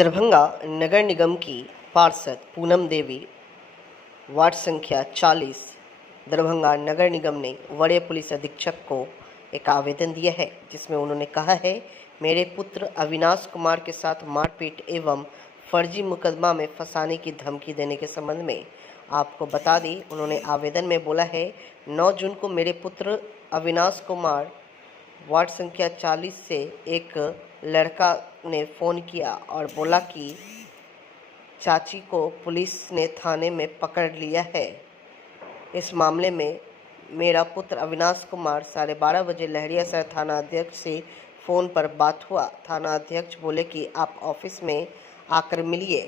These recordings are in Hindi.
दरभंगा नगर निगम की पार्षद पूनम देवी वार्ड संख्या 40 दरभंगा नगर निगम ने वरीय पुलिस अधीक्षक को एक आवेदन दिया है, जिसमें उन्होंने कहा है मेरे पुत्र अविनाश कुमार के साथ मारपीट एवं फर्जी मुकदमा में फंसाने की धमकी देने के संबंध में आपको बता दी। उन्होंने आवेदन में बोला है 9 जून को मेरे पुत्र अविनाश कुमार वार्ड संख्या 40 से एक लड़का ने फ़ोन किया और बोला कि चाची को पुलिस ने थाने में पकड़ लिया है। इस मामले में मेरा पुत्र अविनाश कुमार 12:30 बजे लहरियासराय थाना अध्यक्ष से फ़ोन पर बात हुआ। थाना अध्यक्ष बोले कि आप ऑफिस में आकर मिलिए।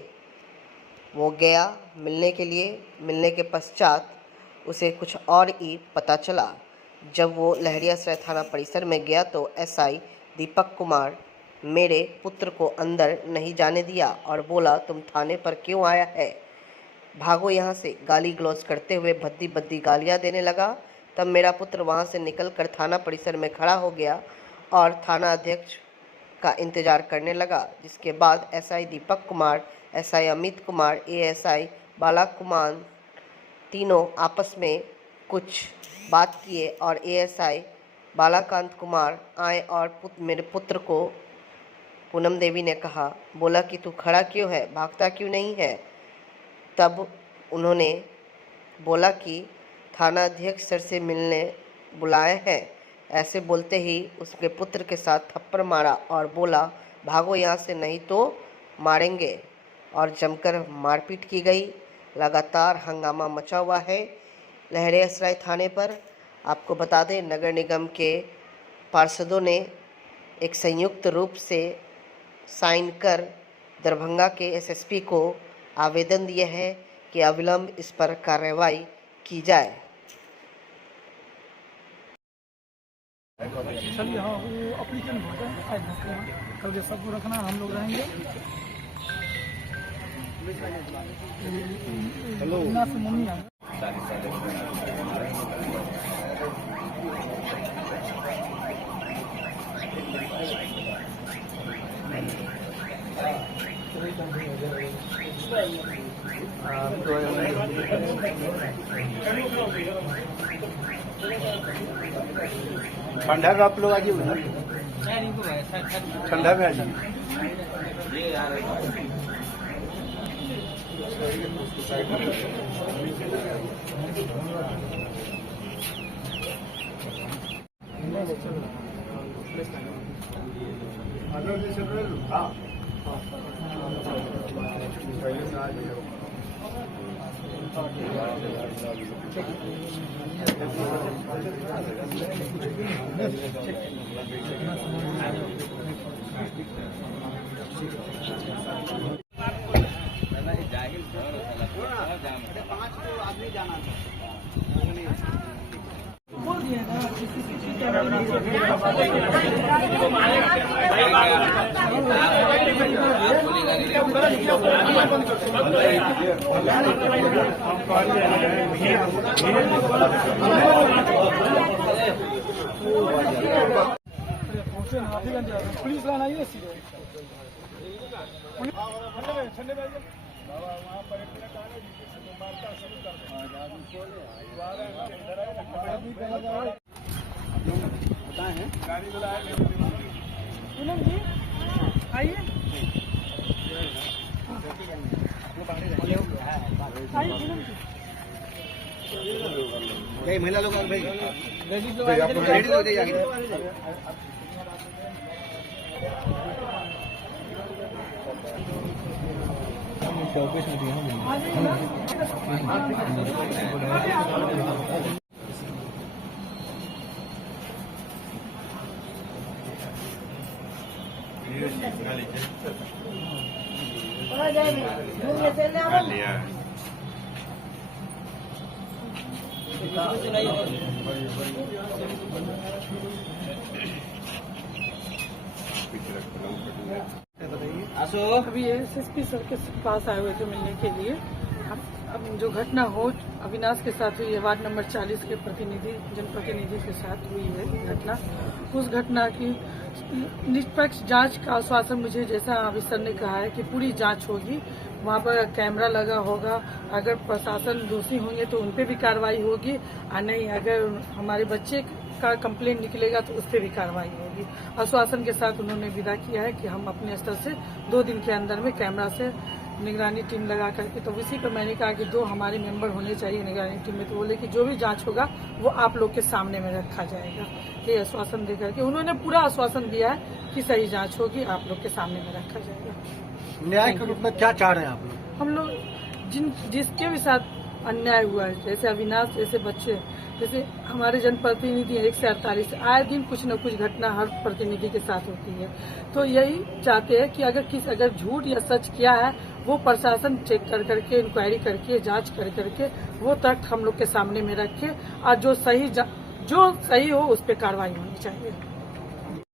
वो गया मिलने के लिए। मिलने के पश्चात उसे कुछ और ही पता चला। जब वो लहरियासराय थाना परिसर में गया तो एसआई दीपक कुमार मेरे पुत्र को अंदर नहीं जाने दिया और बोला तुम थाने पर क्यों आया है, भागो यहाँ से। गाली गलौज करते हुए भद्दी भद्दी गालियाँ देने लगा। तब मेरा पुत्र वहाँ से निकलकर थाना परिसर में खड़ा हो गया और थाना अध्यक्ष का इंतज़ार करने लगा। जिसके बाद SI Deepak Kumar, SI Amit Kumar, ASI बाला कुमार तीनों आपस में कुछ बात किए और एएसआई बालाकांत कुमार आए और मेरे पुत्र को पूनम देवी ने कहा, बोला कि तू खड़ा क्यों है, भागता क्यों नहीं है। तब उन्होंने बोला कि थाना अध्यक्ष सर से मिलने बुलाए हैं। ऐसे बोलते ही उसके पुत्र के साथ थप्पड़ मारा और बोला भागो यहाँ से नहीं तो मारेंगे, और जमकर मारपीट की गई। लगातार हंगामा मचा हुआ है लहरियासराय थाने पर। आपको बता दें नगर निगम के पार्षदों ने एक संयुक्त रूप से साइन कर दरभंगा के एसएसपी को आवेदन दिया है कि अविलंब इस पर कार्रवाई की जाए। चलिए हाँ, वो अप्लीकेशन होता है कल के सबको रखना, हम लोग रहेंगे। हेलो से मम्मी आ ठंडा में आप लोग आ जाइए उधर, ठंडा में आ जाइए। पुलिस लाना ही सीधे ठंडे में पूनम जी आइए, महिला लोग अभी एसएसपी सर के पास आए हुए थे मिलने के लिए। अब जो घटना हो अविनाश के साथ हुई है, वार्ड नंबर 40 के जनप्रतिनिधि के साथ हुई है घटना। उस घटना की निष्पक्ष जांच का आश्वासन मुझे, जैसा अभी सर ने कहा है कि पूरी जांच होगी, वहाँ पर कैमरा लगा होगा, अगर प्रशासन दोषी होंगे तो उन पे भी कार्रवाई होगी, और नहीं अगर हमारे बच्चे का कंप्लेंट निकलेगा तो उस पर भी कार्रवाई होगी। आश्वासन के साथ उन्होंने विदा किया है कि हम अपने स्तर से 2 दिन के अंदर में कैमरा से निगरानी टीम लगा करके, तो इसी पर मैंने कहा कि 2 हमारे मेंबर होने चाहिए निगरानी टीम में, तो बोले कि जो भी जांच होगा वो आप लोग के सामने में रखा जाएगा। ये आश्वासन दे करके उन्होंने पूरा आश्वासन दिया है कि सही जांच होगी, आप लोग के सामने में रखा जाएगा। न्याय के रूप में क्या चाह रहे हैं आप लोग? हम लोग जिसके भी साथ अन्याय हुआ है, जैसे अविनाश जैसे बच्चे, जैसे हमारे जनप्रतिनिधि 1 से 48 आए दिन कुछ न कुछ घटना हर प्रतिनिधि के साथ होती है, तो यही चाहते हैं कि अगर झूठ या सच किया है वो प्रशासन चेक कर करके, इंक्वायरी करके, जांच कर करके वो तक हम लोग के सामने में रखे, और जो सही हो उस पर कार्रवाई होनी चाहिए।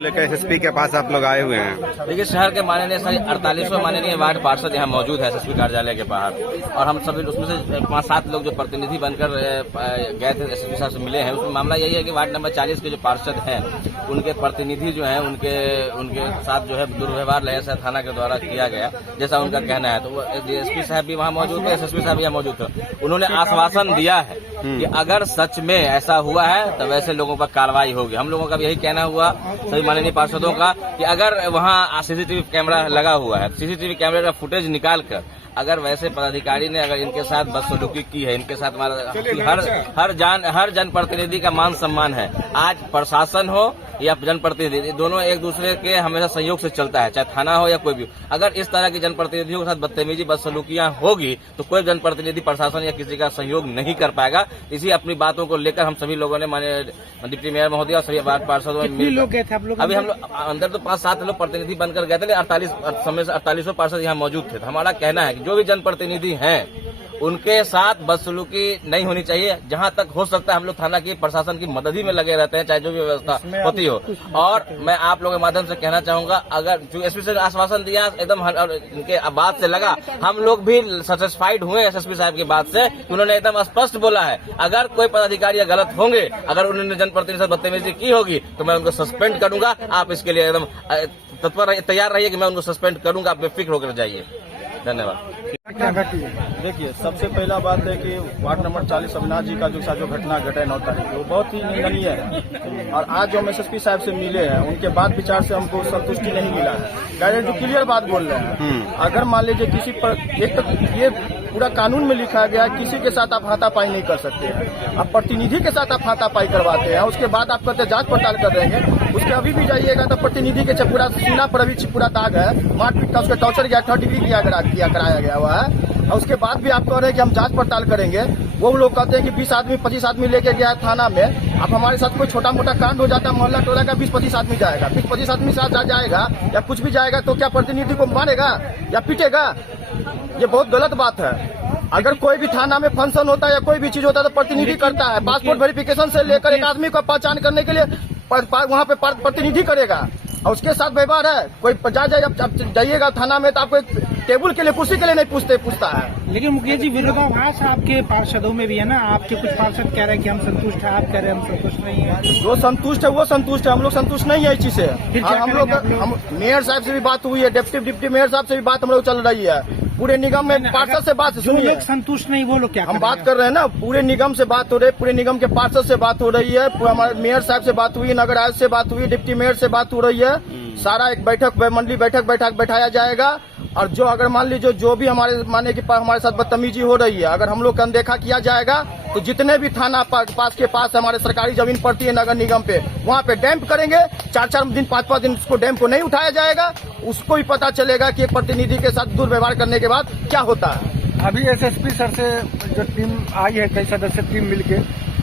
लेकर एसएसपी के पास आप लोग आए हुए हैं। देखिए, शहर के माननीय 48वें माननीय वार्ड पार्षद यहाँ मौजूद है एसएसपी कार्यालय के बाहर, और हम सभी उसमें से 5-7 लोग जो प्रतिनिधि बनकर गए थे एसएसपी साहब से मिले हैं। उसमें मामला यही है कि वार्ड नंबर 40 के जो पार्षद हैं उनके प्रतिनिधि जो हैं उनके साथ जो है दुर्व्यवहार लहसा थाना के द्वारा किया गया, जैसा उनका कहना है। तो एसपी साहब भी वहाँ मौजूद थे, एसएसपी साहब भी यहाँ मौजूद थे। उन्होंने आश्वासन दिया है कि अगर सच में ऐसा हुआ है तो वैसे लोगों पर कार्रवाई होगी। हम लोगों का भी यही कहना हुआ सभी माननीय पार्षदों का कि अगर वहाँ सीसीटीवी कैमरा लगा हुआ है, सीसीटीवी कैमरे का फुटेज निकाल कर अगर वैसे पदाधिकारी ने अगर इनके साथ बदसलूकी की है, इनके साथ हमारा हर जनप्रतिनिधि का मान सम्मान है। आज प्रशासन हो या जनप्रतिनिधि, दोनों एक दूसरे के हमेशा सहयोग से चलता है, चाहे थाना हो या कोई भी। अगर इस तरह की जनप्रतिनिधियों के साथ बदतमीजी बदसलूकियां होगी तो कोई जनप्रतिनिधि प्रशासन या किसी का सहयोग नहीं कर पाएगा। इसी अपनी बातों को लेकर हम सभी लोगों ने माननीय डिप्टी मेयर महोदय और सभी वार्ड पार्षदों में लोग गए थे आप लोग? अभी हम लोग अंदर तो 5-7 लोग प्रतिनिधि बनकर गए थे, 48 पार्षद यहाँ मौजूद थे। हमारा कहना है कि जो भी जनप्रतिनिधि हैं उनके साथ बदसलूकी नहीं होनी चाहिए। जहां तक हो सकता है हम लोग थाना की प्रशासन की मदद ही में लगे रहते हैं, चाहे जो भी व्यवस्था होती हो। और मैं आप लोगों के माध्यम से कहना चाहूंगा, अगर जो एसपी से आश्वासन दिया एकदम इनके बात से लगा, हम लोग भी सेटिस्फाइड हुए एसएसपी साहब की बात से। उन्होंने एकदम स्पष्ट बोला है अगर कोई पदाधिकारी गलत होंगे, अगर उन्होंने जनप्रतिनिधि से बदतमीजी की होगी तो मैं उनको सस्पेंड करूंगा। आप इसके लिए एकदम तत्पर तैयार रहिए कि मैं उनको सस्पेंड करूंगा। आप बेफिक्र होकर जाइए। धन्यवाद। देखिए, सबसे पहला बात है कि वार्ड नंबर 40 अविनाश जी का जो घटना घटे 9 तारीख वो बहुत ही निंदनीय है। और आज जो हम एसएसपी साहब से मिले हैं उनके बाद विचार से हमको संतुष्टि नहीं मिला है। डायरेक्ट जो क्लियर बात बोल रहे हैं, अगर मान लीजिए किसी पर, एक तो ये पूरा कानून में लिखा गया किसी के साथ आप हाथापाई नहीं कर सकते हैं। आप प्रतिनिधि के साथ आप हाथापाई करवाते हैं, उसके बाद आप कहते जांच पड़ताल कर रहे हैं, उसके अभी भी जाइएगा तो प्रतिनिधि के पूरा सीना पर अभी पूरा दाग है, मारपीट का, उसका टॉर्चर किया, 3rd डिग्री कराया गया हुआ है। और उसके बाद भी आप कह रहे हैं कि हम जांच पड़ताल करेंगे। वो लोग कहते हैं कि 20 आदमी 25 आदमी लेके गया थाना में। अब हमारे साथ कोई छोटा मोटा कांड हो जाता है, मोहल्ला टोला का 20-25 आदमी जाएगा, 20-25 आदमी साथ जाएगा या कुछ भी जाएगा तो क्या प्रतिनिधि को मारेगा या पीटेगा? ये बहुत गलत बात है। अगर कोई भी थाना में फंक्शन होता है या कोई भी चीज होता है तो प्रतिनिधि करता है। पासपोर्ट वेरिफिकेशन से लेकर एक आदमी को पहचान करने के लिए वहाँ पे प्रतिनिधि करेगा, और उसके साथ व्यवहार है। कोई जाइएगा थाना में तो आपको टेबल के लिए, कुर्सी के लिए नहीं पूछता है। लेकिन मुखिया जी, विरोधाभास आपके पार्षदों में भी है ना। आपके कुछ पार्षद कह रहे हैं कि हम संतुष्ट हैं, आप कह रहे हैं हम संतुष्ट नहीं है। जो संतुष्ट है वो संतुष्ट है, हम लोग संतुष्ट नहीं है इस चीज से। हम मेयर साहब से भी बात हुई है, डिप्टी मेयर साहब से भी बात हम लोग चल रही है, पूरे निगम में पार्षद से बात सुनिए। संतुष्ट नहीं, वो लोग क्या हम बात कर रहे हैं ना, पूरे निगम से बात हो रही है, पूरे निगम के पार्षद से बात हो रही है, हमारे मेयर साहब से बात हुई, नगर आयुक्त से बात हुई, डिप्टी मेयर से बात हो रही है। सारा एक मंडली बैठक बैठाया जाएगा। और जो अगर मान लीजिए जो भी हमारे साथ बदतमीजी हो रही है, अगर हम लोग का अनदेखा किया जाएगा तो जितने भी थाना पास हमारे सरकारी जमीन पड़ती है नगर निगम पे, वहाँ पे डैम्प करेंगे। 4-4 दिन 5-5 दिन उसको डैम्प को नहीं उठाया जाएगा। उसको भी पता चलेगा कि प्रतिनिधि के साथ दुर्व्यवहार करने के बाद क्या होता है। अभी एसएसपी सर से जो टीम आई है, कई सदस्य टीम मिलके,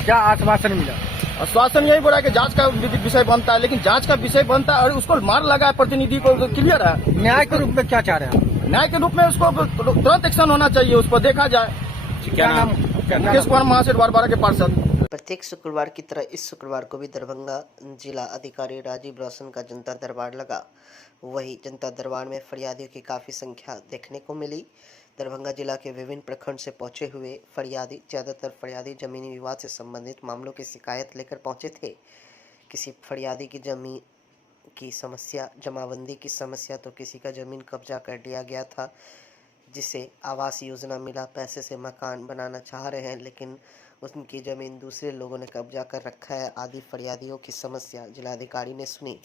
क्या आश्वासन मिला? आश्वासन यही बोला कि जांच का विषय बनता है, लेकिन जांच का विषय बनता है और उसको मार लगा है प्रतिनिधि को, तो क्लियर है। न्याय के रूप में क्या चाह रहे हैं? न्याय के रूप में उसको तुरंत एक्शन होना चाहिए, उस पर देखा जाए। क्या नाम? मुकेश कुमार महासेठ वार्ड 12 के पार्षद। प्रत्येक शुक्रवार की तरह इस शुक्रवार को भी दरभंगा जिला अधिकारी राजीव रोशन का जनता दरबार लगा। वही जनता दरबार में फरियादियों की काफ़ी संख्या देखने को मिली। दरभंगा जिला के विभिन्न प्रखंड से पहुंचे हुए फरियादी, ज़्यादातर फरियादी जमीनी विवाद से संबंधित मामलों की शिकायत लेकर पहुंचे थे। किसी फरियादी की जमीन की समस्या, जमाबंदी की समस्या, तो किसी का जमीन कब्जा कर लिया गया था, जिसे आवास योजना मिला, पैसे से मकान बनाना चाह रहे हैं लेकिन उनकी जमीन दूसरे लोगों ने कब्जा कर रखा है, आदि फरियादियों की समस्या जिलाधिकारी ने सुनी।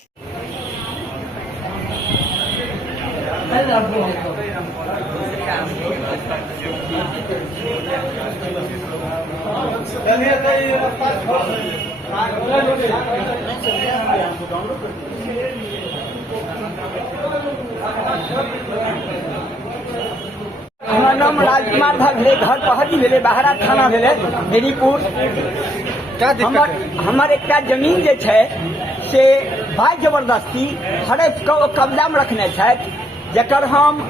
हमार नाम राजकुमार झा भेले, घर पहरी भेले, बहरा थाना भेले, मेरीपुर। क्या दिक्कत है? हमारे एकटा जमीन जे छै से भाई जबरदस्ती हड़प कब्जा में रखने छथि, जकर हम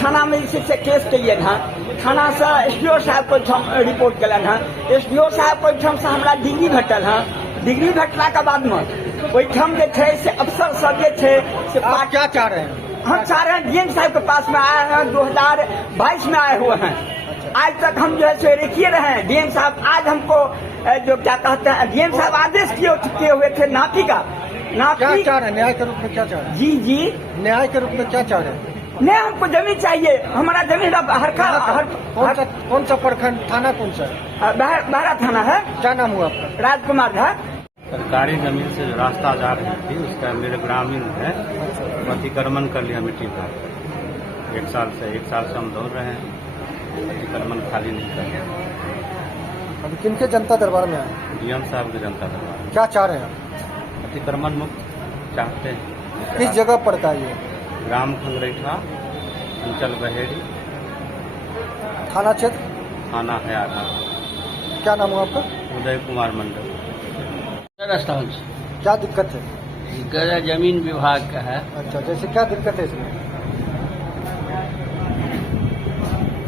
थाना में जे छै से केस केलिए हँ। थाना से एसडीओ साहब को रिपोर्ट केलन हँ। एसडीओ साहब को ओहिठाम से हमरा डिग्री भेटल हँ। डिग्री भेटला के बाद में ओहिठाम जे छै से अफसर सब जे छै से आप क्या चाह रहे हैं? हम चाह रहे हैं डीएम साहब के पास में आए हैं, 2022 में आए हुए हैं। आज तक हम जो है सो रेखिए रहे हैं। डीएम साहब आज हमको जो क्या कहते हैं, डीएम साहब आदेश किए हुए थे नापी का। क्या चाह रहे हैं? न्याय के रूप में क्या चाह रहे हैं? जी जी, न्याय के रूप में क्या चाह रहे हैं? नहीं, हमको जमीन चाहिए। हमारा जमीन कौन सा प्रखंड, थाना कौन सा है? बहरा थाना है। क्या नाम हुआ आपका? राजकुमार झा। सरकारी जमीन से जो रास्ता जा रही थी उसका मेरे ग्रामीण है अतिक्रमण कर लिया मिट्टी का। एक साल से हम दौड़ रहे हैं, अतिक्रमण खाली नहीं कर रहे। अभी किनके जनता दरबार में आए? डीएम साहब के जनता दरबार। क्या चाह रहे हैं? अतिक्रमण मुक्त चाहते हैं। किस जगह पड़ता है ये? ग्राम खंगरेठा, अंचल बहेड़ी, थाना क्षेत्र? थाना है आधा। क्या नाम हुआ आपका? उदय कुमार मंडल। स्थान से क्या दिक्कत है? दिक्कत जमीन विभाग का है। अच्छा, जैसे क्या दिक्कत है इसमें?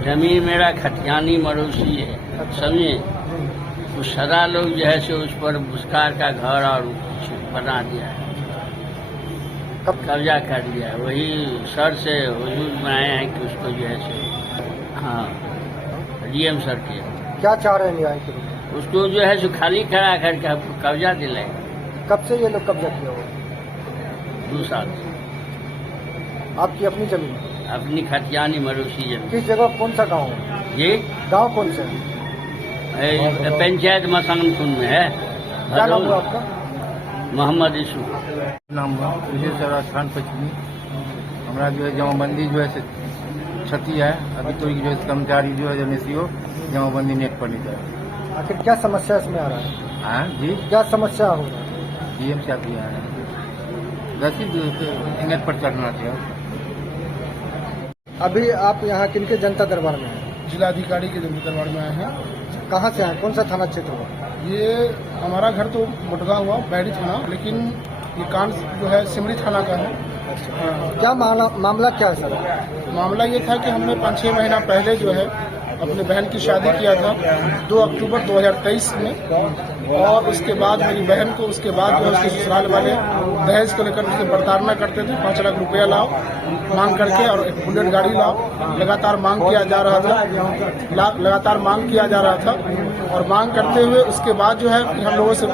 जमीन मेरा खतियानी मरोसी है, समझे। कुछ सदा लोग जो है सो उस पर भूस्कार का घर और कुछ बना दिया है, कब्जा कर लिया है। वही सर से हुजूर में आए हैं कि उसको जो है सो, हाँ, डीएम सर के। क्या चाह रहे हैं न्याय के रूप में? उसको जो है सो खाली करा करके आपको कब्जा दिलाए। कब से ये लोग कब्जा किया हुआ? 2 साल से। आपकी अपनी जमीन है? अपनी खतियानी मरोसी जमीन। किस जगह, कौन सा गाँव है? ये गाँव कौन सा है? पंचायत मसानपुर में है। क्या नाम हुआ आपका? मोहम्मद इसू नाम हुआ विजय स्थान पश्चिमी। हमारा जो है जमाबंदी जो है क्षति है। अभी तो जो कर्मचारी जो है एनएसईओ जमाबंदी नेट पर नहीं जाए। आखिर क्या समस्या इसमें आ रहा है? हाँ जी, क्या समस्या हो रहा है? डीएम साहब भी आए हैं, रसीद नेट पर चढ़ना चाहिए। अभी आप यहाँ किनके जनता दरबार में हैं? जिलाधिकारी के जनता दरबार में आए हैं। कहाँ से आए? कौन सा थाना क्षेत्र हुआ? ये हमारा घर तो मुटगा हुआ बैडी थाना, लेकिन ये कांड जो है सिमरी थाना का है। क्या मामला क्या है सर? मामला ये था कि हमने 5-6 महीना पहले जो है अपने बहन की शादी किया था 2 अक्टूबर 2023 में, और उसके बाद मेरी बहन को उसके बाद जो है उसके ससुराल वाले दहेज को लेकर उससे प्रताड़ना करते थे। 5 लाख रुपया लाओ मांग करके और एक बुलेट गाड़ी लाओ। लगातार मांग किया जा रहा था, और मांग करते हुए उसके बाद जो है हम लोगों से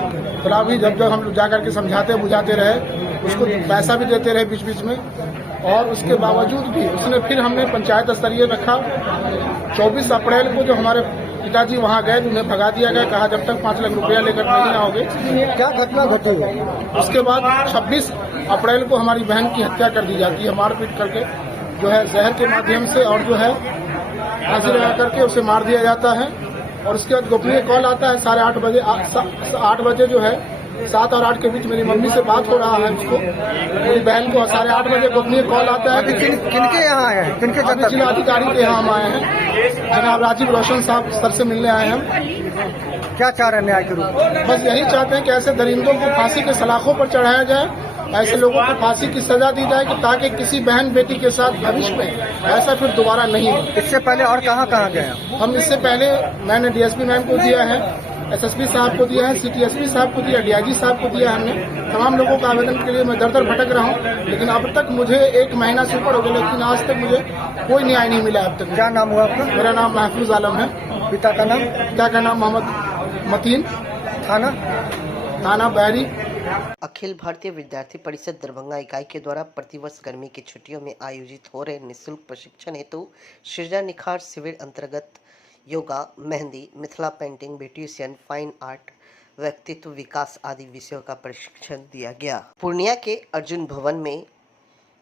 थोड़ा भी जब हम लोग जाकर के समझाते बुझाते रहे, उसको पैसा भी देते रहे बीच बीच में, और उसके बावजूद भी उसने फिर हमने पंचायत स्तरीय रखा। 24 अप्रैल को जो हमारे पिताजी वहां गए, उन्हें भगा दिया गया, कहा जब तक 5 लाख रुपया लेकर नहीं आओगे। क्या घटना घटी है? उसके बाद 26 अप्रैल को हमारी बहन की हत्या कर दी जाती है, मारपीट करके जो है जहर के माध्यम से, और जो है फांसी लगा करके उसे मार दिया जाता है। और उसके बाद गोपनीय कॉल आता है 8:30 बजे। 8 बजे जो है 7 और 8 के बीच मेरी मम्मी से बात हो रहा है, उसको मेरी बहन को 8:30 बजे गोपनीय कॉल आता है। किनके यहाँ आए हैं? किनके जनता? जिलाधिकारी के यहाँ हम आए हैं, जनाब राजीव रोशन साहब सर से मिलने आए हैं। क्या चाह रहे हैं न्याय के रूप में? बस यही चाहते हैं कि ऐसे दरिंदों को फांसी के सलाखों पर चढ़ाया जाए, ऐसे लोगों को फांसी की सजा दी जाए कि ताकि किसी बहन बेटी के साथ भविष्य में ऐसा फिर दोबारा नहीं हो। इससे पहले और कहाँ गए? हम इससे पहले मैंने डीएसपी मैम को दिया है, एसएसपी साहब को दिया है, सिटी एसपी साहब को दिया, डीआईजी साहब को दिया है हमने। तमाम लोगों का आवेदन के लिए मैं दर दर भटक रहा हूँ, लेकिन अब तक मुझे 1 महीना से ऊपर हो गया, लेकिन आज तक मुझे कोई न्याय नहीं मिला अब तक। क्या नाम हुआ आपका? मेरा नाम महफूज आलम है। पिता का नाम? पिता का नाम मोहम्मद मतीन। थाना बैरी। अखिल भारतीय विद्यार्थी परिषद दरभंगा इकाई के द्वारा प्रतिवर्ष गर्मी की छुट्टियों में आयोजित हो रहे निःशुल्क प्रशिक्षण हेतु सृजन निखार शिविर अंतर्गत yoga, mehndi, Mithila painting, beautician, fine art, व्यक्तित्व विकास आदि विषयों का प्रशिक्षण दिया गया। पूर्णिया के अर्जुन भवन में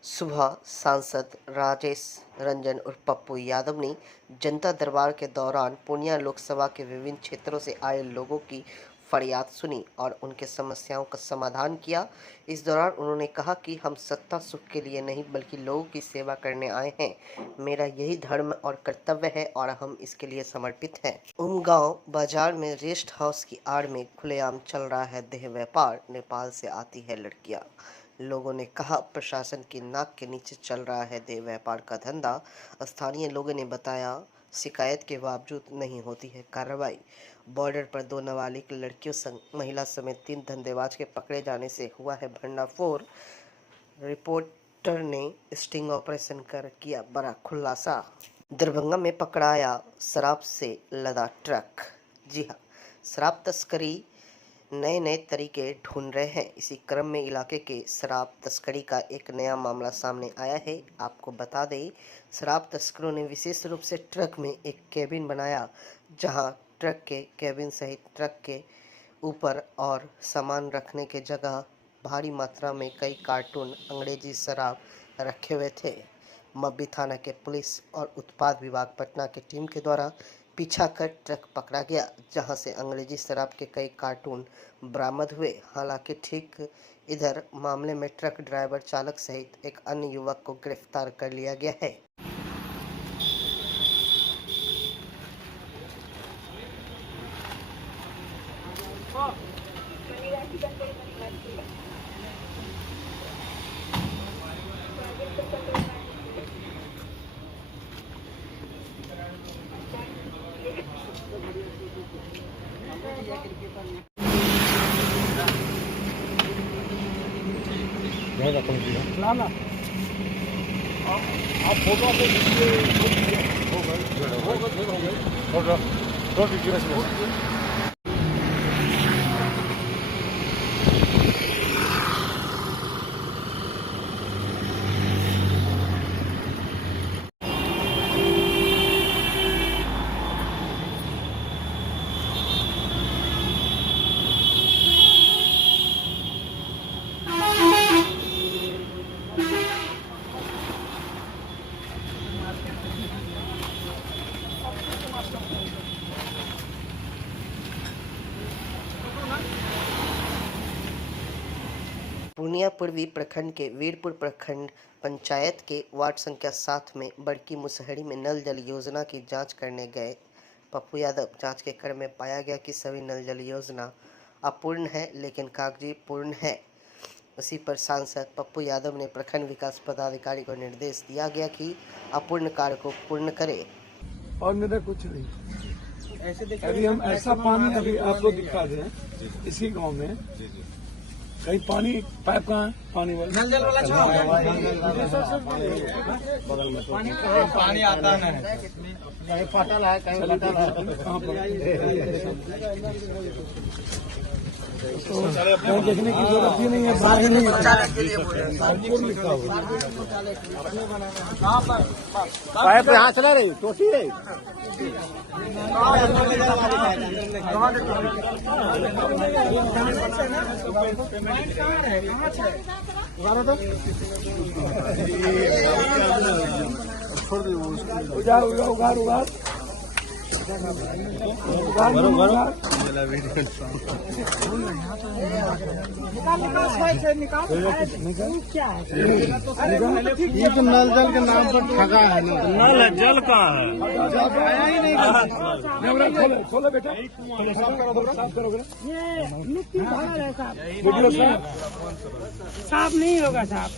सुबह सांसद राजेश रंजन और पप्पू यादव ने जनता दरबार के दौरान पूर्णिया लोकसभा के विभिन्न क्षेत्रों से आए लोगों की फरियाद सुनी और उनके समस्याओं का समाधान किया। इस दौरान उन्होंने कहा कि हम सत्ता सुख के लिए नहीं बल्कि लोगों की सेवा करने आए हैं। मेरा यही धर्म और कर्तव्य है और हम इसके लिए समर्पित हैं। उमगांव बाजार में रेस्ट हाउस की आड़ में खुलेआम चल रहा है देह व्यापार। नेपाल से आती है लड़कियां। लोगों ने कहा प्रशासन की नाक के नीचे चल रहा है देह व्यापार का धंधा। स्थानीय लोगों ने बताया शिकायत के बावजूद नहीं होती है कार्रवाई। बॉर्डर पर 2 नाबालिग लड़कियों संग महिला समेत 3 धंधेबाज के पकड़े जाने से हुआ है भंडाफोड़। रिपोर्टर ने स्टिंग ऑपरेशन कर किया बड़ा खुलासा। दरभंगा में पकड़ाया शराब से लदा ट्रक। जी हाँ, शराब तस्करी नए नए तरीके ढूंढ रहे हैं। इसी क्रम में इलाके के शराब तस्करी का एक नया मामला सामने आया है। आपको बता दें, शराब तस्करों ने विशेष रूप से ट्रक में एक केबिन बनाया, जहां ट्रक के केबिन सहित ट्रक के ऊपर और सामान रखने के जगह भारी मात्रा में कई कार्टून अंग्रेजी शराब रखे हुए थे। मब्बी थाना के पुलिस और उत्पाद विभाग पटना की टीम के द्वारा पीछा कर ट्रक पकड़ा गया, जहां से अंग्रेजी शराब के कई कार्टून बरामद हुए। हालांकि ठीक इधर मामले में ट्रक ड्राइवर चालक सहित एक अन्य युवक को गिरफ्तार कर लिया गया है। आप फोटो पूर्णिया पूर्वी प्रखंड के वीरपुर प्रखंड पंचायत के वार्ड संख्या 7 में बड़की मुसहरी में नल जल योजना की जांच करने गए पप्पू यादव। जांच के क्रम में पाया गया कि सभी नल जल योजना अपूर्ण है, लेकिन कागजी पूर्ण है। उसी पर सांसद पप्पू यादव ने प्रखंड विकास पदाधिकारी को निर्देश दिया गया कि अपूर्ण कार्य को पूर्ण करे। और मेरा कुछ नहीं। अभी हम ऐसा पानी अभी आपको दिखा दें इसी गांव में कहीं पानी पाइप कहाँ है? पानी वाला नल जल वाला बगल में पानी आता है, कहीं फाटल है, कहीं फाटल है। कहाँ पर देखने की जरूरत ही नहीं है। बाहर नहीं लिखा हुआ पाइप यहाँ चला रही टोटी है। उगार उगार उगार ये तो नल जल के नाम पर ठगा है। नल जल कहाँ है? आया ही नहीं। खोलो बेटा, साफ करो ये मिट्टी भरा है साहब। साफ नहीं होगा साहब।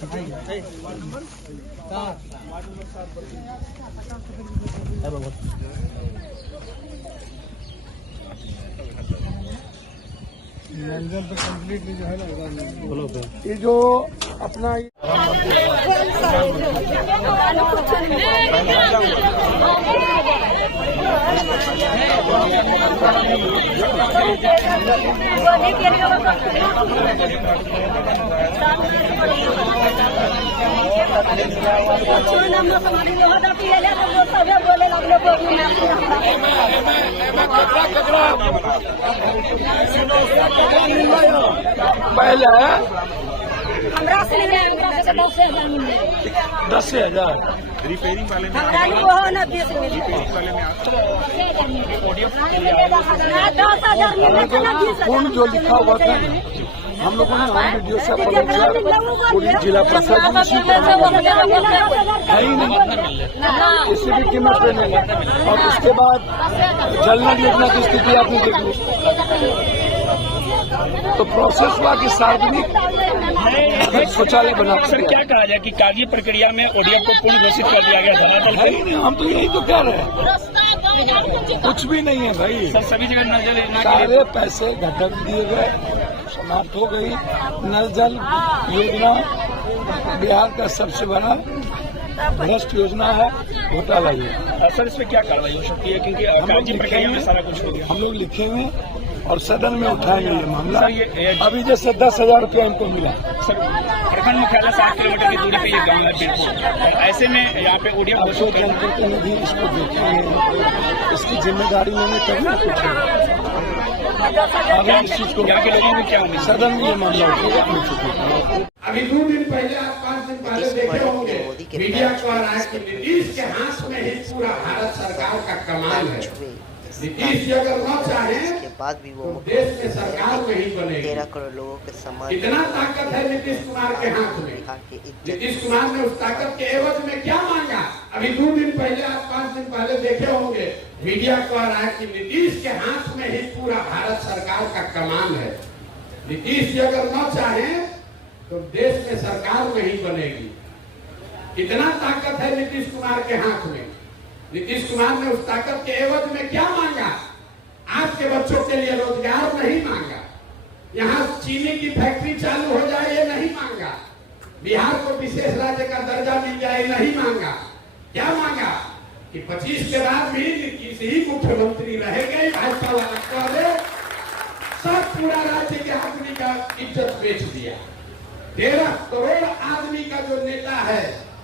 ये जो अपना पहले 10,000 रिपेयरिंग वाले में पूर्ण जो लिखा हुआ था हम लोगों ने हमारे वीडियो से पूरी जिला प्रशासन है ही नहीं, किसी भी कीमत पे नहीं। और उसके बाद जल नल योजना की स्थिति आपने देख ली, तो प्रोसेस हुआ कि सार्वजनिक शौचालय बना। सर क्या कहा जाए कि कार्य प्रक्रिया में ओडीएफ को पूर्ण घोषित कर दिया गया था? है ही नहीं, हम तो यही तो कह रहे हैं, कुछ भी नहीं है भाई। सर सभी जगह नल जल योजना सारे पैसे घटक दिए गए, समाप्त हो गई। नल जल योजना बिहार का सबसे बड़ा भ्रष्ट योजना है, घोटाला ये। सर इसमें क्या कार्रवाई हो सकती है, क्योंकि कार्य प्रक्रिया में सारा कुछ हो गया। हम लोग लिखे हुए और सदन में उठाएंगे ये मामला। अभी जैसे 10,000 रुपया इनको मिला। सर प्रखंड मुख्यालय से 8 किलोमीटर की दूरी पे ये गाँव है बिल्कुल, और ऐसे में यहाँ पे ओडीएफ जनप्रतिनिधि इसको देखेंगे, इसकी जिम्मेदारी मैंने करना कुछ है। अभी इस चीज को क्या लगेंगे, क्या उम्मीद? सदन में ये मामला उठेगा। अभी 2 दिन पहले आप 5 दिन पहले देखे होंगे मीडिया को आ रहा है कि नीतीश के हाथ में ही पूरा भारत सरकार का कमाल है। नीतीश जी अगर न चाहे के बाद भी वो तो देश में सरकार नहीं बनेगी। 13 करोड़ लोगों के सम्मान इतना ताकत है नीतीश कुमार के हाथ में। नीतीश कुमार ने उस ताकत के एवज में क्या मांगा? अभी 2 दिन पहले आप 5 दिन पहले देखे होंगे मीडिया को आ रहा है कि नीतीश के हाथ में ही पूरा भारत सरकार का कमाल है। नीतीश जी अगर न चाहे तो देश में सरकार नहीं बनेगी। इतना ताकत है नीतीश कुमार के हाथ में। नीतीश कुमार ने उस ताकत के एवज में क्या मांगा? आपके बच्चों के लिए रोजगार नहीं मांगा, यहाँ चीनी की फैक्ट्री चालू हो जाए ये नहीं मांगा, बिहार को विशेष राज्य का दर्जा मिल जाए नहीं मांगा। क्या मांगा कि 25 के बाद भी नीतीश ही मुख्यमंत्री रहेंगे, भाजपा वाला करे। सब पूरा राज्य के आदमी का इज्जत बेच दिया। 13 करोड़ आदमी का जो नेता है,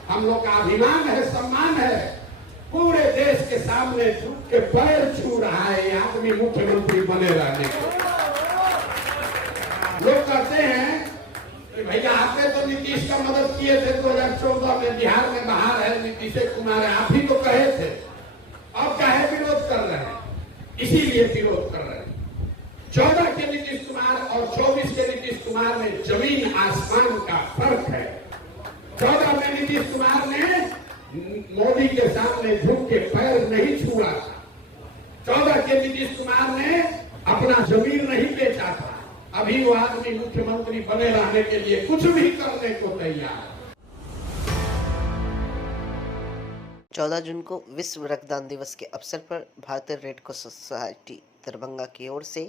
हम लोग का अभिमान है, सम्मान है, पूरे देश के सामने झुक के पैर छू रहा है ये आदमी मुख्यमंत्री बने रहने को। लोग कहते हैं कि भैया आपने तो नीतीश का मदद किए थे 2014 में, बिहार में बाहर है नीतीश कुमार है, आप ही तो कहे थे, अब काहे विरोध कर रहे हैं? इसीलिए विरोध कर रहे हैं। 14 के नीतीश कुमार और 24 के नीतीश कुमार में जमीन आसमान का फर्क है। 14 में नीतीश कुमार ने मोदी के सामने झुक के पैर नहीं छुआ था। 14 के नीतीश कुमार ने अपना जमीन नहीं बेचा था। अभी वो आदमी मुख्यमंत्री बने रहने के लिए कुछ भी करने को तैयार। 14 जून को विश्व रक्तदान दिवस के अवसर पर भारतीय रेड क्रॉस सोसाइटी दरभंगा की ओर से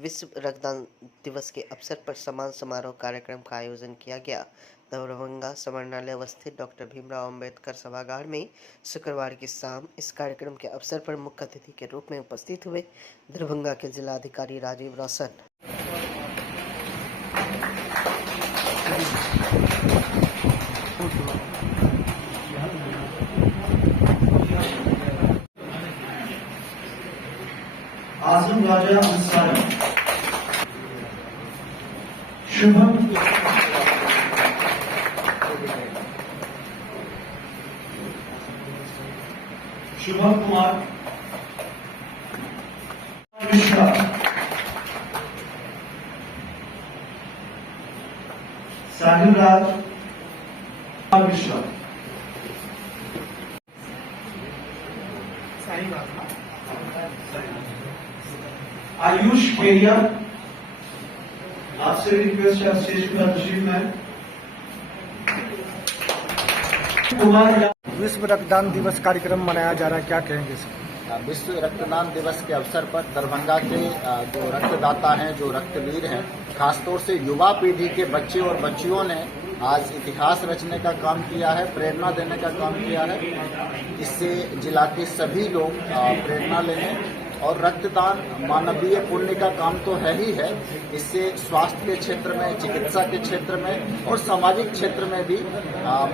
विश्व रक्तदान दिवस के अवसर पर सम्मान समारोह कार्यक्रम का आयोजन किया गया। दरभंगा समाहरणालय अवस्थित डॉक्टर भीमराव अंबेडकर सभागार में शुक्रवार की शाम इस कार्यक्रम के अवसर पर मुख्य अतिथि के रूप में उपस्थित हुए दरभंगा के जिलाधिकारी राजीव रोशन। आजम राजा अंसारी, शुभम कुमार मिश्रा, साहिल राज मिश्रा, आयुष केरिया, आपसे रिक्वेस्ट है स्टेज पर तशरीफ में। कुमार विश्व रक्तदान दिवस कार्यक्रम मनाया जा रहा है, क्या कहेंगे सर? विश्व रक्तदान दिवस के अवसर पर दरभंगा के जो रक्तदाता हैं, जो रक्तवीर हैं, खासतौर से युवा पीढ़ी के बच्चे और बच्चियों ने आज इतिहास रचने का काम किया है, प्रेरणा देने का काम किया है। इससे जिला के सभी लोग प्रेरणा लें और रक्तदान मानवीय पुण्य का काम तो है ही है, इससे स्वास्थ्य के क्षेत्र में, चिकित्सा के क्षेत्र में और सामाजिक क्षेत्र में भी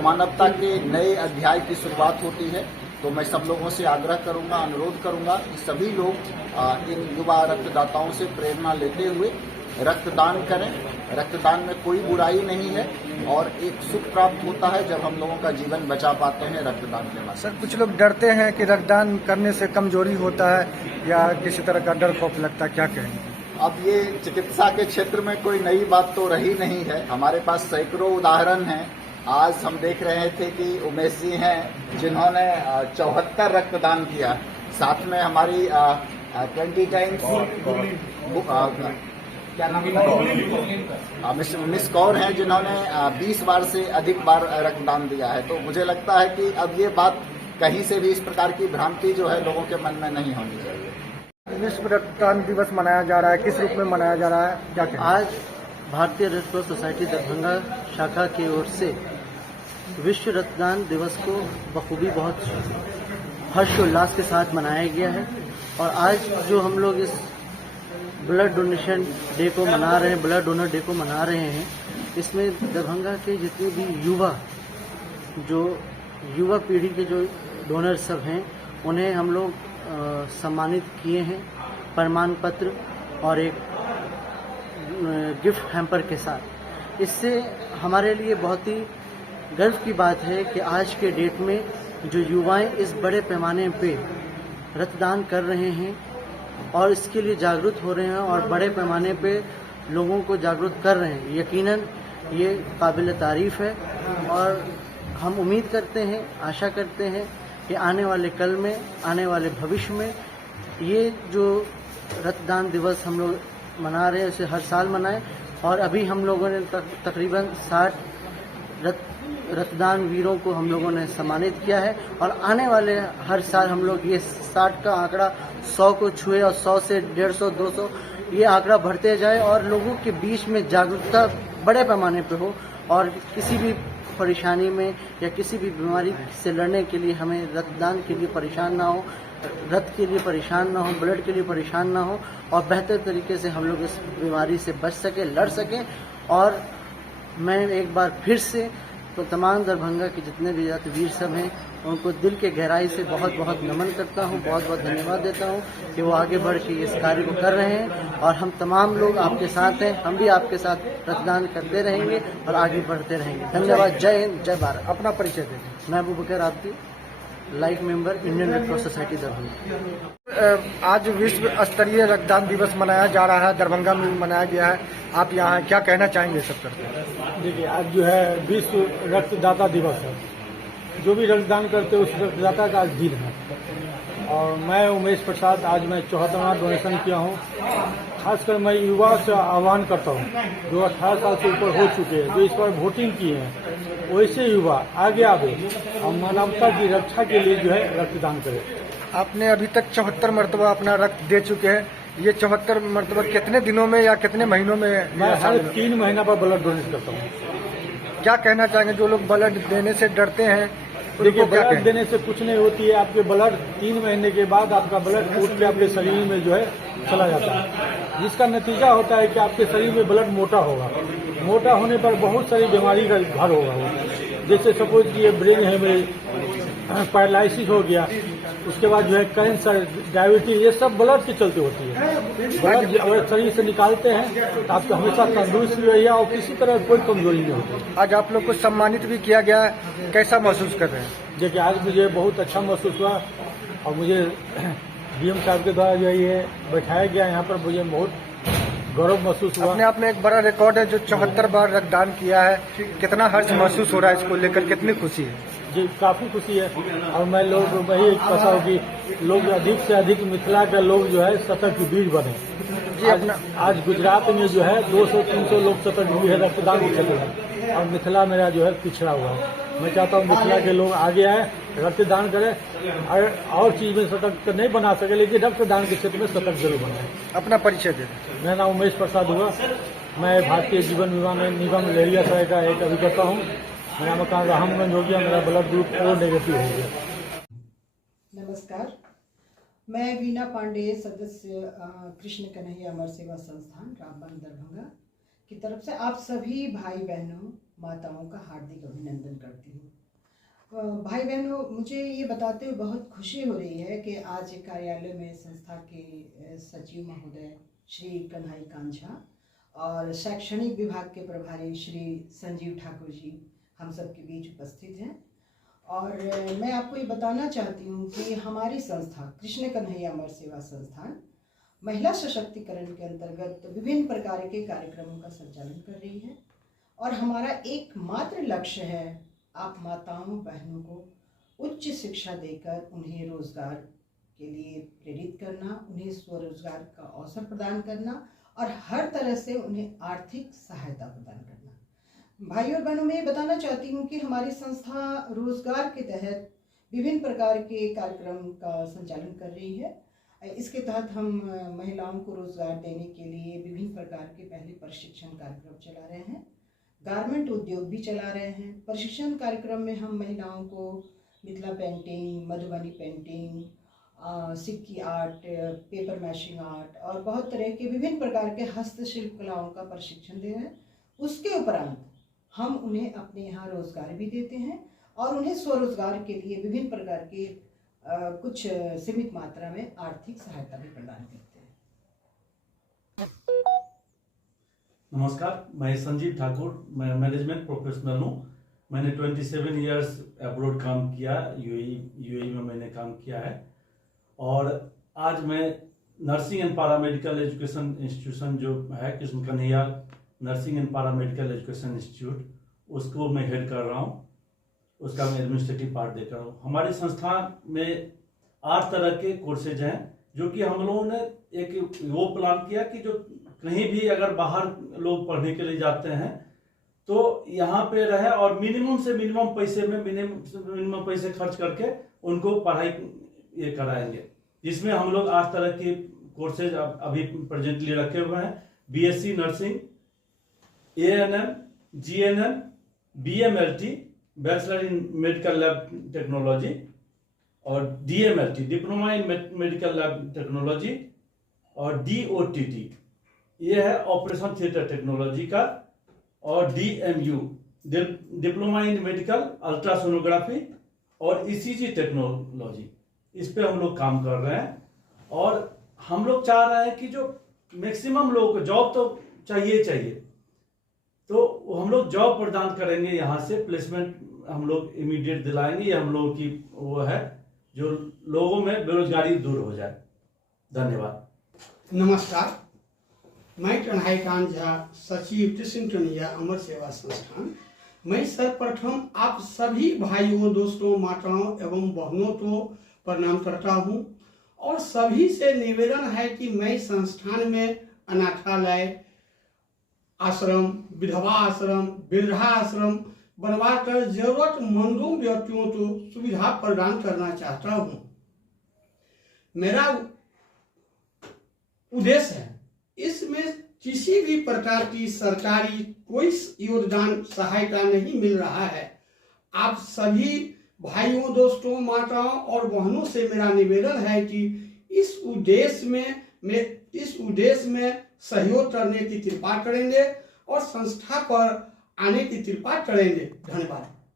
मानवता के नए अध्याय की शुरुआत होती है। तो मैं सब लोगों से आग्रह करूंगा, अनुरोध करूंगा कि सभी लोग इन युवा रक्तदाताओं से प्रेरणा लेते हुए रक्तदान करें। रक्तदान में कोई बुराई नहीं है और एक सुख प्राप्त होता है जब हम लोगों का जीवन बचा पाते हैं रक्तदान के माध्यम से। सर, कुछ लोग डरते हैं कि रक्तदान करने से कमजोरी होता है या किसी तरह का डर खौफ लगता है, क्या कहेंगे? अब ये चिकित्सा के क्षेत्र में कोई नई बात तो रही नहीं है, हमारे पास सैकड़ों उदाहरण हैं। आज हम देख रहे थे कि उमेश जी हैं जिन्होंने 74 रक्तदान किया, साथ में हमारी 20 टाइम्स क्या नाम है, मिस कौर हैं जिन्होंने 20 बार से अधिक बार रक्तदान दिया है। तो मुझे लगता है कि अब ये बात कहीं से भी इस प्रकार की भ्रांति जो है लोगों के मन में नहीं होनी चाहिए। विश्व रक्तदान दिवस मनाया जा रहा है, किस रूप में मनाया जा रहा है, क्या कहें? आज भारतीय रेड क्रॉस सोसाइटी दरभंगा शाखा की ओर से विश्व रक्तदान दिवस को बखूबी बहुत हर्षोल्लास के साथ मनाया गया है। और आज जो हम लोग इस ब्लड डोनेशन डे को मना रहे हैं, ब्लड डोनर डे को मना रहे हैं, इसमें दरभंगा के जितने भी युवा पीढ़ी के जो डोनर सब हैं उन्हें हम लोग सम्मानित किए हैं प्रमाण पत्र और एक गिफ्ट हैम्पर के साथ। इससे हमारे लिए बहुत ही गर्व की बात है कि आज के डेट में जो युवाएं इस बड़े पैमाने पे रक्तदान कर रहे हैं और इसके लिए जागरूक हो रहे हैं और बड़े पैमाने पे लोगों को जागरूक कर रहे हैं, यकीनन ये काबिल तारीफ है। और हम उम्मीद करते हैं, आशा करते हैं कि आने वाले कल में, आने वाले भविष्य में ये जो रक्तदान दिवस हम लोग मना रहे हैं इसे हर साल मनाएं। और अभी हम लोगों ने तकरीबन 60 रक्तदान वीरों को हम लोगों ने सम्मानित किया है और आने वाले हर साल हम लोग ये 60 का आंकड़ा 100 को छुए और 100 से 150, 200 ये आंकड़ा बढ़ते जाए और लोगों के बीच में जागरूकता बड़े पैमाने पे हो और किसी भी परेशानी में या किसी भी बीमारी से लड़ने के लिए हमें रक्तदान के लिए परेशान ना हो, रक्त के लिए परेशान ना हो, ब्लड के लिए परेशान ना हो और बेहतर तरीके से हम लोग इस बीमारी से बच सके, लड़ सकें। और मैं एक बार फिर से तो तमाम दरभंगा के जितने भी वीर सब हैं उनको दिल के गहराई से बहुत बहुत नमन करता हूँ, बहुत बहुत धन्यवाद देता हूँ कि वो आगे बढ़ के इस कार्य को कर रहे हैं और हम तमाम लोग आपके साथ हैं, हम भी आपके साथ रक्तदान करते रहेंगे और आगे बढ़ते रहेंगे। धन्यवाद। जय हिंद, जय भारत। अपना परिचय दें। मैं Abu Bakar Abdi, life member, Indian Red Cross Society Darbhanga. आज विश्व स्तरीय रक्तदान दिवस मनाया जा रहा है, दरभंगा में मनाया गया है, आप यहाँ क्या कहना चाहेंगे सब करते? देखिए, आज जो है विश्व रक्तदाता दिवस है। जो भी रक्तदान करते हैं उस रक्तदाता का आज दिन है और मैं उमेश प्रसाद आज मैं 74वां डोनेशन किया हूँ। खासकर मैं युवा से आह्वान करता हूँ जो 18 साल से ऊपर हो चुके हैं, जो इस पर वोटिंग किए हैं, वैसे युवा आगे आवे और मानवता की रक्षा के लिए जो है रक्तदान करें। आपने अभी तक 74 मरतबा अपना रक्त दे चुके हैं, ये 74 मरतबा कितने दिनों में या कितने महीनों में? मैं हर 3 महीना पर ब्लड डोनेट करता हूँ। क्या कहना चाहेंगे जो लोग ब्लड देने से डरते हैं? देखिए, ब्लड देने से कुछ नहीं होती है, आपके ब्लड 3 महीने के बाद आपका ब्लड टूट के आपके शरीर में जो है चला जाता है, जिसका नतीजा होता है कि आपके शरीर में ब्लड मोटा होगा। मोटा होने पर बहुत सारी बीमारी का घर होगा, जैसे सपोज ये ब्रेन है मेरे पैरालिसिस हो गया, उसके बाद जो है कैंसर, डायबिटीज, ये सब ब्लड के चलते होती है। ब्लड अगर शरीर से निकालते हैं तो आपको हमेशा तंदुरुस्त भी रहिए और किसी तरह कोई कमजोरी नहीं होती। आज आप लोग को सम्मानित भी किया गया, कैसा महसूस कर रहे हैं? देखिए, आज मुझे बहुत अच्छा महसूस हुआ और मुझे डीएम साहब के द्वारा जो है ये बैठाया गया यहाँ पर, मुझे बहुत गौरव महसूस हुआ। अपने आप में एक बड़ा रिकॉर्ड है जो 74 बार रक्तदान किया है, कितना हर्ष महसूस हो रहा है इसको लेकर, कितनी खुशी है? जी, काफी खुशी है और मैं वही चाहता हूँ कि लोग अधिक से अधिक मिथिला के लोग जो है सतत वीर बने। आज गुजरात में जो है 200-300 लोग शतक भी है रक्तदान के क्षेत्र में, और मिथिला मेरा जो है पिछड़ा हुआ है। मैं चाहता हूँ मिथिला के लोग आगे आए, रक्तदान करें, और चीज में शतक तो नहीं बना सके लेकिन रक्तदान के क्षेत्र में शतक जरूर बनाए। अपना परिचय दे। मेरा नाम उमेश प्रसाद हुआ, मैं भारतीय जीवन बीमा निगम लेरिया सराय का एक अभिकर्ता हूँ। मेरा मकान रामगंज हो गया, मेरा ब्लड ग्रुप O नेगेटिव हो गया। नमस्कार, मैं वीना पांडे, सदस्य कृष्ण कन्हैया अमर सेवा संस्थान रामबन दरभंगा की तरफ से आप सभी भाई बहनों माताओं का हार्दिक अभिनंदन करती हूँ। भाई बहनों, मुझे ये बताते हुए बहुत खुशी हो रही है कि आज कार्यालय में संस्था के सचिव महोदय श्री कन्हई कांझा और शैक्षणिक विभाग के प्रभारी श्री संजीव ठाकुर जी हम सब के बीच उपस्थित हैं। और मैं आपको ये बताना चाहती हूँ कि हमारी संस्था कृष्ण कन्हैया अमर सेवा संस्थान महिला सशक्तिकरण के अंतर्गत विभिन्न प्रकार के कार्यक्रमों का संचालन कर रही है, और हमारा एकमात्र लक्ष्य है आप माताओं बहनों को उच्च शिक्षा देकर उन्हें रोजगार के लिए प्रेरित करना, उन्हें स्वरोजगार का अवसर प्रदान करना और हर तरह से उन्हें आर्थिक सहायता प्रदान करना। भाइयों और बहनों, मैं ये बताना चाहती हूँ कि हमारी संस्था रोजगार के तहत विभिन्न प्रकार के कार्यक्रम का संचालन कर रही है। इसके तहत हम महिलाओं को रोजगार देने के लिए विभिन्न प्रकार के पहले प्रशिक्षण कार्यक्रम चला रहे हैं, गारमेंट उद्योग भी चला रहे हैं। प्रशिक्षण कार्यक्रम में हम महिलाओं को मिथिला पेंटिंग, मधुबनी पेंटिंग, सिक्की आर्ट, पेपर मैशिंग आर्ट और बहुत तरह के विभिन्न प्रकार के हस्तशिल्प कलाओं का प्रशिक्षण दे रहे हैं। उसके उपरांत हम उन्हें अपने यहाँ रोजगार भी देते हैं और उन्हें स्वरोजगार के लिए विभिन्न प्रकार के कुछ सीमित मात्रा में आर्थिक सहायता भी प्रदान करते हैं। नमस्कार, मैं संजीव ठाकुर, मैं मैनेजमेंट प्रोफेशनल हूँ। मैंने 27 इयर्स अब्रॉड काम किया, यूएई में मैंने काम किया है, और आज मैं nursing and paramedical education institution जो है Krishna Kanhaiya nursing and paramedical education institute, उसको मैं हेड कर रहा हूँ, उसका मैं एडमिनिस्ट्रेटिव पार्ट देकर रहा हूँ। हमारी संस्था में 8 तरह के कोर्सेज हैं, जो कि हम लोगों ने एक वो प्लान किया कि जो कहीं भी अगर बाहर लोग पढ़ने के लिए जाते हैं तो यहाँ पे रहे और मिनिमम से मिनिमम पैसे में मिनिमम पैसे खर्च करके उनको पढ़ाई ये कराएंगे, जिसमें हम लोग 8 तरह के कोर्सेज अभी प्रेजेंटली रखे हुए हैं। BSc nursing, ANM, GNM, BMLT bachelor in medical lab technology, और DMLT diploma in medical lab technology, और DOTT ये है ऑपरेशन थिएटर टेक्नोलॉजी का, और DMU diploma in medical ultrasonography और ECG टेक्नोलॉजी, इस पे हम लोग काम कर रहे हैं। और हम लोग चाह रहे हैं कि जो मैक्सिमम लोगों को जॉब तो चाहिए, तो हम लोग जॉब प्रदान करेंगे, यहाँ से प्लेसमेंट हम लोग इमीडिएट दिलाएंगे। ये हम लोगों की वो है जो लोगों में बेरोजगारी दूर हो जाए। धन्यवाद। नमस्कार, मैं कन्हई कांझा, सचिव कृष्ण कन्हैया अमर सेवा संस्थान। मैं सर्वप्रथम आप सभी भाइयों, दोस्तों, माताओं एवं बहनों को प्रणाम करता हूँ, और सभी से निवेदन है कि मैं संस्थान में अनाथालय, आश्रम, विधवा आश्रम, वृद्धा आश्रम बनवाकर जरूरतमंदों व्यक्तियों को सुविधा प्रदान करना चाहता हूँ। मेरा उद्देश्य है, इसमें किसी भी प्रकार की सरकारी कोई योगदान सहायता नहीं मिल रहा है। आप सभी भाइयों, दोस्तों, माताओं और बहनों से मेरा निवेदन है कि इस उद्देश्य में सहयोग करने की कृपा करेंगे और संस्था पर आने की कृपा करेंगे। धन्यवाद।